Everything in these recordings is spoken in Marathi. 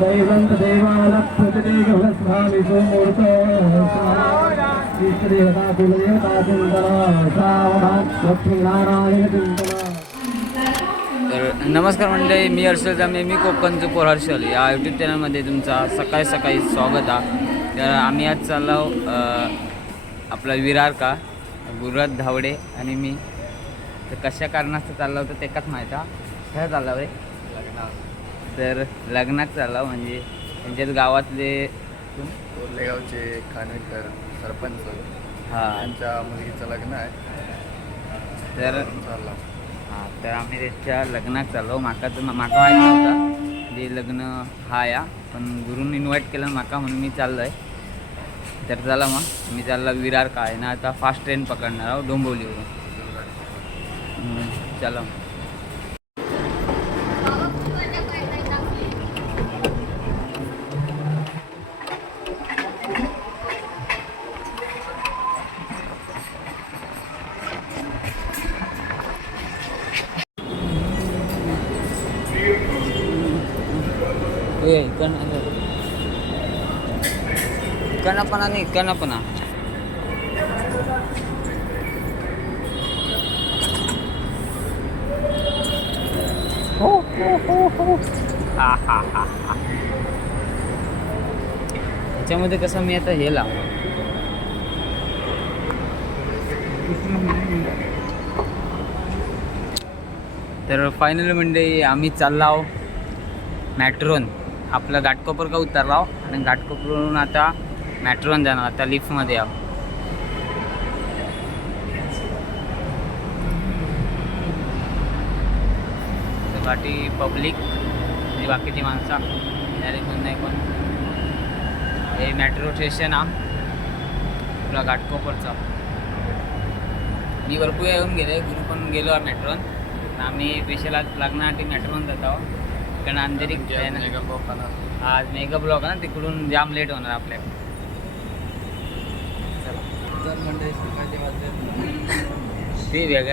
दैवं देवालप्रतिदेवस्वामि सोमूर्त इष्टदेवता कुलदेवता चिंतना सावधान लक्ष्मीनारायण चिंतना तर नमस्कार मंडळी मी हर्षल जामे मी कोकणचं पोर हर्षल. या यूट्यूब चॅनलमध्ये तुमचा सकाळी सकाळी स्वागत आहे. तर आम्ही आज चाललो आपला विरार का? गुरुराज धावडे आणि मी. तर कशा कारणास्तव चाललो होता ते काच माहीत आहे. काय चालला रे तर लग्नात चालला म्हणजे त्यांच्याच गावातले कोरलेगावचे खानविलकर सरपंच. हां. त्यांच्या मुलगीचं लग्न आहे. तर चालला. हां तर आम्ही त्याच्या लग्नात चाललो. माका तर माका माहीत नव्हता जे लग्न हा या पण गुरुन इन्व्हाइट केलं माका म्हणून मी चाललो आहे तर चला मग मी चालला विरार काय ना आता फास्ट ट्रेन पकडणार आहोत डोंबिवलीवरून. चला मग. ए इकडनं इकडनं आणि इकडनं हो हो हो हो. हा हा हा हा. त्याच्यामध्ये कसं मी आता हे लाव तर फायनल म्हणजे आम्ही चाललो मॅट्रोन आपलं घाटकोपर का उतरला आणि घाटकोपरवरून आता मॅट्रोन जाणार आता लिफ्टमध्ये आहो तर बाकी पब्लिक आणि बाकीची माणसं. डायरेक्ट कोण नाही कोण. हे मॅट्रो स्टेशन हा आपला घाटकोपरचा. मी भरपूर येऊन गेले गुरु पण गेलो मेट्रोन. आम्ही पेशल आज लग्नासाठी मेट्रोन जात आहोत. कारण अंधेरी ना. आज मेगा ब्लॉक ना तिकडून जाम लेट होणार आपल्याला. ते वेगळं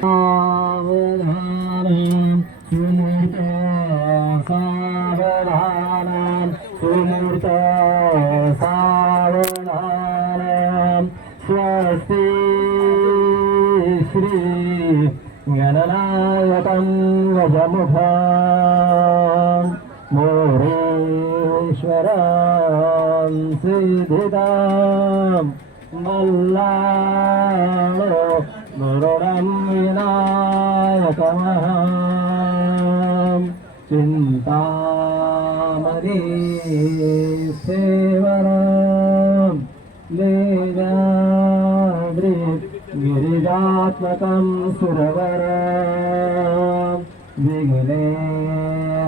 सावधानं सुमूर्त सावधानं सुमूर्त सावधानं स्वस्ति श्री गणनायकं गजमुखं मोरेश्वरं सिद्धिदां मल्लाळो गुरुणं सेवनं वेदाद्रि गिरिजात्मकं सुरवरं विघ्ने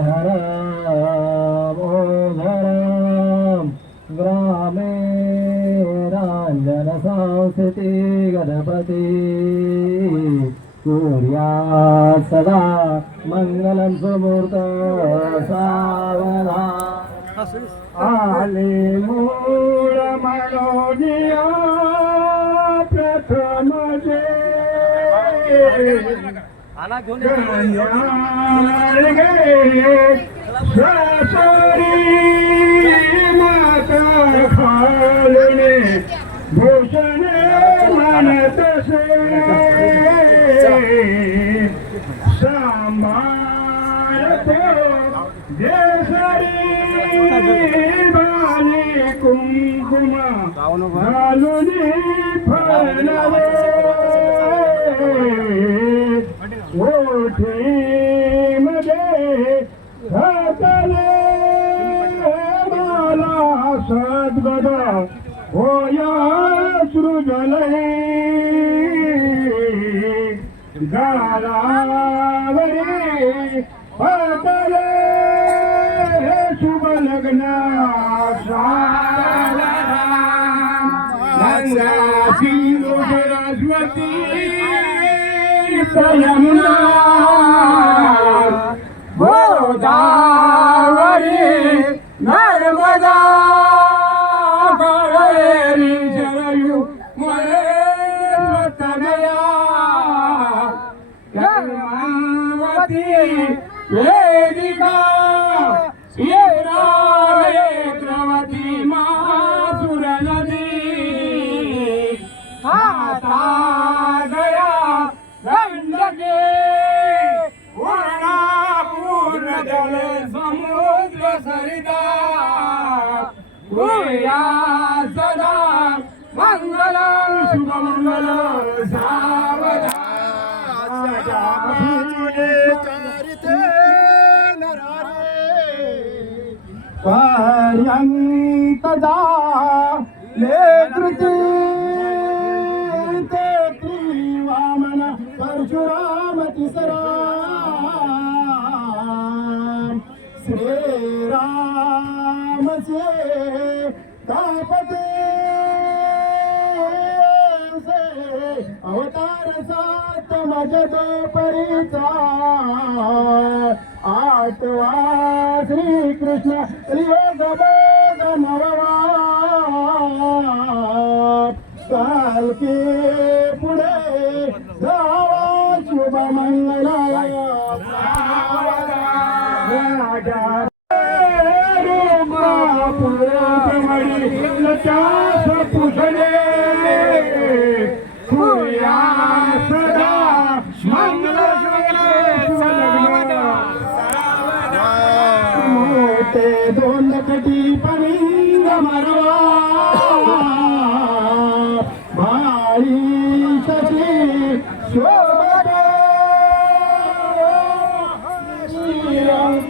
हरमोधरं ग्रामे राञ्जनसंस्थिति गणपति सूर्यात् सदा मङ्गलं सुमूर्त सावधा. आले मूळ मनोनिया प्रथम जे. भूषण मानत सांभाळतो घालून फळनवे ओठी मध्ये घातले मला सद्गद होया सृजले गालावरे पातले शुभ लग्न गंगा ভাঙ্গা সিন্ধু সরস্বতী প্রণাম पर्यंतदा लेकृती ते त्रिवामन परशुरामति सरा श्रीराम से तापते. से अवतार सा मजद परीचा आठवा श्री कृष्ण योग नववा काल के पुढे जावा शुभ मंगला राजा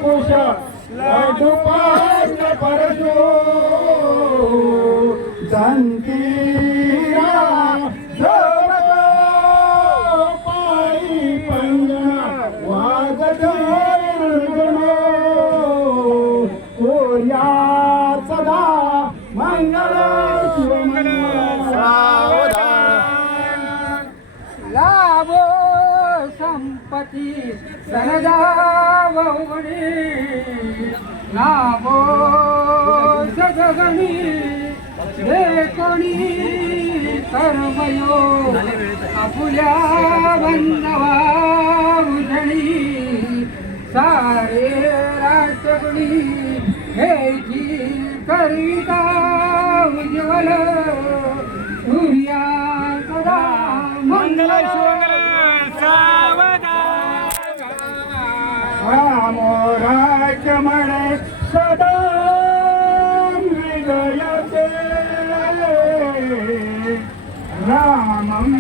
કુશા લાડુ પાત્ર પરજો જાનકી संपत्ती सरदावणी लाभो सगणी हे कोणी कर्मयो आपुल्या बंधवा उजणी सारे राष्ट्रगुणी हे जी करिता उज्ज्वल. सूर्या सदा मंगलेश्वर रामोराज म्हणे सदा हृदयते रामं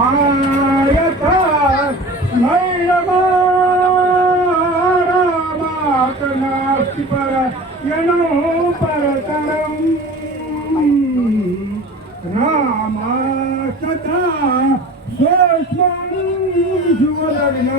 रामायता பக்தி பார எனோ பரதரம் ராமா சதா சோஸ்மன் சுவரக்னா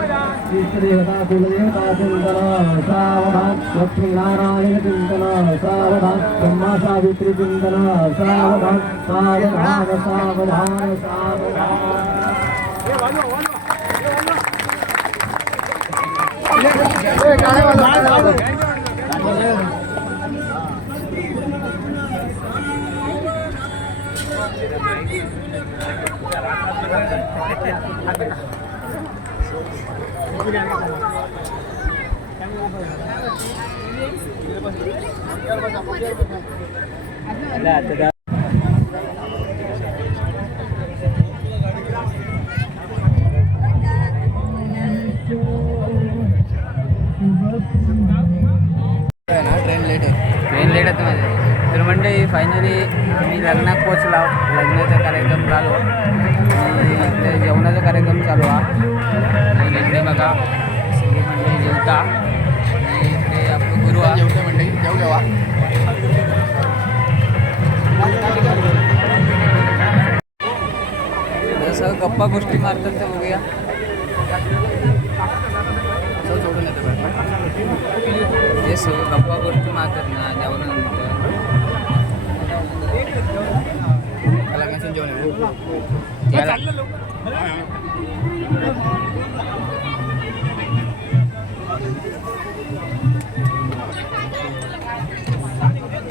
శ్రీదేవతా కులదేవతా చింతన సావధాత్ లక్ష్మీనారాయణ చింతన సావధాత్ బ్రహ్మా సావిత్రి చింతన సావధాత్ సావధాన సావధాన సావధాన Thank you. ट्रेन फायनली आम्ही लग्नात पोचला लग्नाचा कार्यक्रम चालू. आणि इकडे जेवणाचा कार्यक्रम चालू हा. आणि इकडे बघा सगळी मंडळी जेवता. आणि इकडे आपलं गुरु हा. जेवतो म्हणजे जेव जेवा. जसं गप्पा गोष्टी मारतात ते बघूया. सोडून येतो जे सगळं गप्पा गोष्टी मारतात ना जेवणानंतर. त्याला जेवण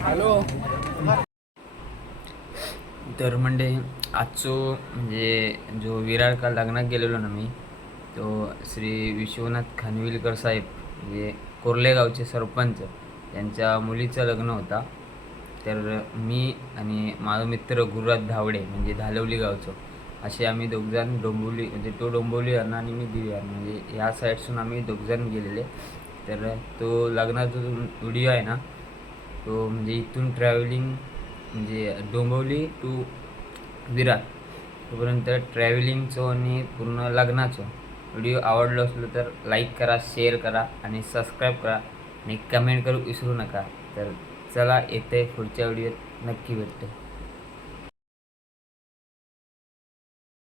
हॅलो तर म्हणजे आजचो म्हणजे जो विरारका लग्नात गेलेलो ना मी तो श्री विश्वनाथ खानविलकर साहेब म्हणजे कोर्लेगावचे सरपंच यांच्या मुलीचं लग्न होता. तर मी आणि माझा मित्र गुरुराज धावडे म्हणजे धालवली गावचं असे आम्ही दोघजण डोंबिवली म्हणजे तो डोंबिवली आणि आणि मी दिव्यार म्हणजे ह्या साईडसून आम्ही दोघजण गेलेले. तर तो लग्नाचा जो व्हिडिओ आहे ना तो म्हणजे इथून ट्रॅव्हलिंग म्हणजे डोंबिवली टू विरार तोपर्यंत ट्रॅव्हलिंगचं आणि पूर्ण लग्नाचं. व्हिडिओ आवडलो असलो तर लाईक करा शेअर करा आणि सबस्क्राईब करा आणि कमेंट करू विसरू नका. तर चला येते पुढच्या व्हिडिओत. नक्की भेटते.